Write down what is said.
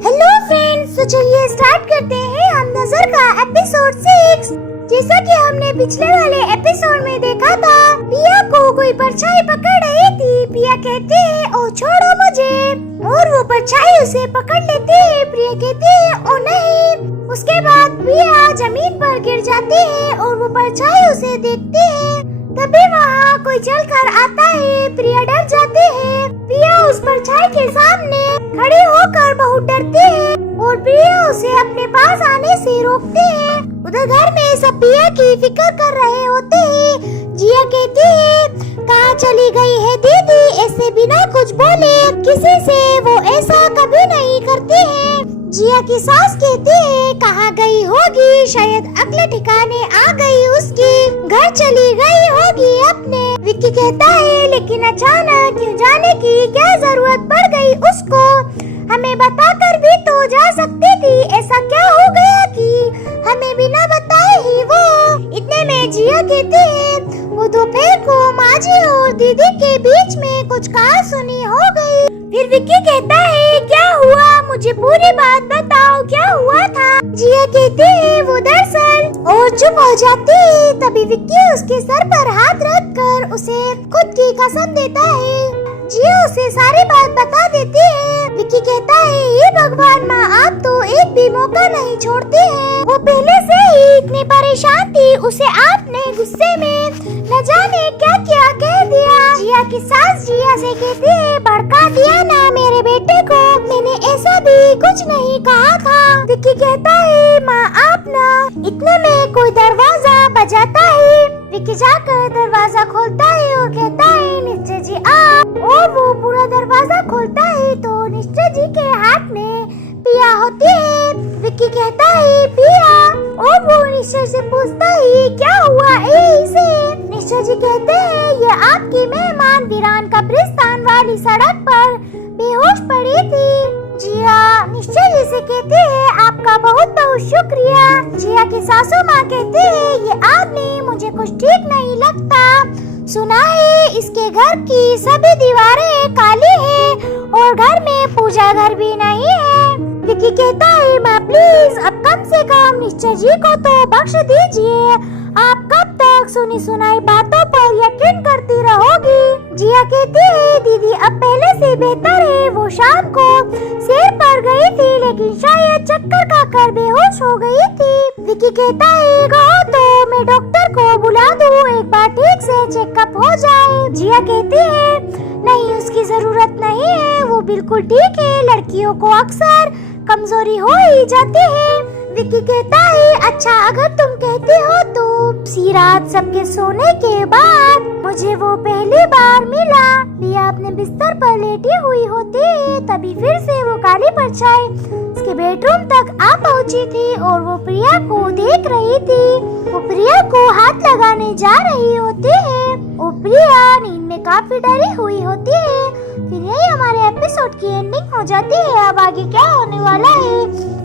Hello friends, तो चलिए start करते हैं हम नजर का एपिसोड 6। जैसा कि हमने पिछले वाले एपिसोड में देखा था, पिया को कोई परछाई पकड़ रही थी। पिया कहती है ओ छोड़ो मुझे, और वो परछाई उसे पकड़ लेती है। प्रिया कहती है ओ नहीं। उसके बाद पिया जमीन पर गिर जाती है और वो परछाई उसे देखती है। तभी वहाँ कोई चलकर आता है। प्रिया डर जाती है। पिया उस परछाई के सामने खड़ी होकर बहुत डरती है और प्रिया उसे अपने पास आने से रोकती है। उधर घर में सब पिया की फिक्र कर रहे होते हैं। जिया कहती है कहाँ चली गई है दीदी, ऐसे बिना कुछ बोले किसी से वो ऐसा कभी नहीं करती है। जिया की सास कहती है कहाँ गई होगी, शायद अगले ठिकाने आ गई उसकी, घर चली गई होगी अपने। विक्की कहता है लेकिन अचानक क्यों जाने की क्या जरूरत पड़ गई उसको, हमें बताकर भी तो जा सकती थी, ऐसा क्या हो गया कि हमें बिना बताए ही वो। इतने में जिया कहती है वो दोपहर को माजी और दीदी के बीच में कुछ कहासुनी हो गई। फिर विक्की कहता है क्या हुआ, मुझे पूरी बात बताओ, क्या हुआ था। जिया कहती है वो दरअसल, और चुप हो जाती है। तभी विक्की उसके सर पर हाथ रखकर उसे खुद की कसम देता है। जिया उसे सारी बात बता देती है। विक्की कहता है हे भगवान माँ, आप तो एक भी मौका नहीं छोड़ती हैं। वो पहले से ही इतनी परेशान थी, उसे आपने गुस्से में न जाने क्या क्या कह दिया। जिया की सास जिया से कहती है भड़का दिया ना मेरे बेटे को, मैंने ऐसा भी कुछ नहीं कहा था। विक्की कहता है माँ आप ना। इतने में कोई दरवाजा बजाता है। विक्की जाकर दरवाजा खोलता है और कहता है निश्चय जी आप, और वो पूरा दरवाजा खोलता है तो निश्चय जी के हाथ में पिया होती है। विक्की कहता है पिया, और वो निश्चय से पूछता है क्या हुआ इसे। निश्चय जी कहते हैं ये आपकी मेहमान वीरान कब्रिस्तान वाली सड़क पर बेहोश पड़ी थी। जिया निश्चय जी से कहती है आपका बहुत बहुत शुक्रिया। जिया की सासू माँ कहती है ये आदमी मुझे कुछ ठीक नहीं लगता, सुना है इसके घर की सभी दीवारें काली है और घर में पूजा घर भी नहीं है। विक्की कहता है माँ प्लीज अब कम से कम निश्चय जी को तो बख्श दीजिए, आप कब तक सुनी सुनाई बातों पर यकीन करती रहोगी। जिया कहती है दीदी अब पहले से बेहतर है, वो शाम को सैर पर गई थी लेकिन शायद चक्कर खाकर बेहोश हो गई थी। विक्की कहता है कहो तो मैं डॉक्टर को बुला दूं, एक बार ठीक से चेकअप हो जाए। जिया कहती है नहीं उसकी जरूरत नहीं है, वो बिल्कुल ठीक है, लड़कियों को अक्सर कमजोरी हो ही जाती है। विक्की कहता है अच्छा अगर तुम कहती हो तो सी रात सबके सोने के बाद मुझे वो पहली बार मिला। पिया अपने बिस्तर पर लेटी हुई होती है। तभी फिर से वो काली परछाई उसके बेडरूम तक आ पहुंची थी और वो प्रिया को देख रही थी। वो प्रिया को हाथ लगाने जा रही होती है। वो प्रिया नींद में काफी डरी हुई होती है। फिर यही हमारे एपिसोड की एंडिंग हो जाती है। अब आगे क्या होने वाला है